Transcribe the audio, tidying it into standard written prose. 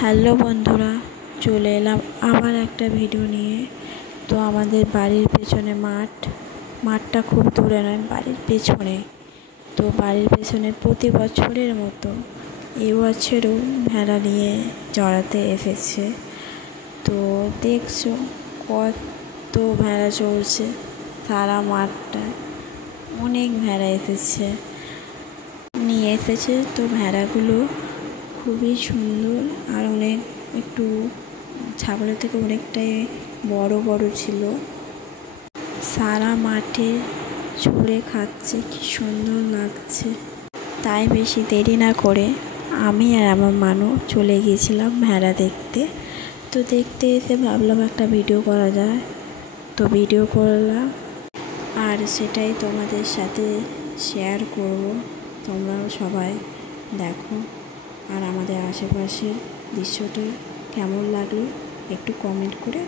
Hello বন্ধুরা, চলে এলাম আবার একটা ভিডিও নিয়ে। তো আমাদের বাড়ির পেছনে মাঠটা খুব দূরে নয়, বাড়ির পেছনে। তো বাড়ির পেছনে প্রতি বছরের মতো এবছরও ভেড়া নিয়ে চড়াতে এসেছে। তো দেখছো কত ভেড়া চড়ছে, সারা মাঠটায় অনেক ভেড়া নিয়ে এসেছে। তো ভেড়াগুলো খুবই সুন্দর আর একটু ছাগলের থেকে অনেকটাই বড় ছিল। সারা মাঠে চড়ে খাচ্ছে, কি সুন্দর লাগছে। তাই বেশি দেরি না করে আমি আর আমার মানু চলে গিয়েছিলাম ভেড়া দেখতে। তো দেখতে এসে ভাবলাম একটা ভিডিও করা যায়, তো ভিডিও করলাম আর সেটাই তোমাদের সাথে শেয়ার করব। তোমরাও সবাই দেখো আর আমাদের আশেপাশের দৃশ্যটা কেমন লাগলো একটু কমেন্ট করে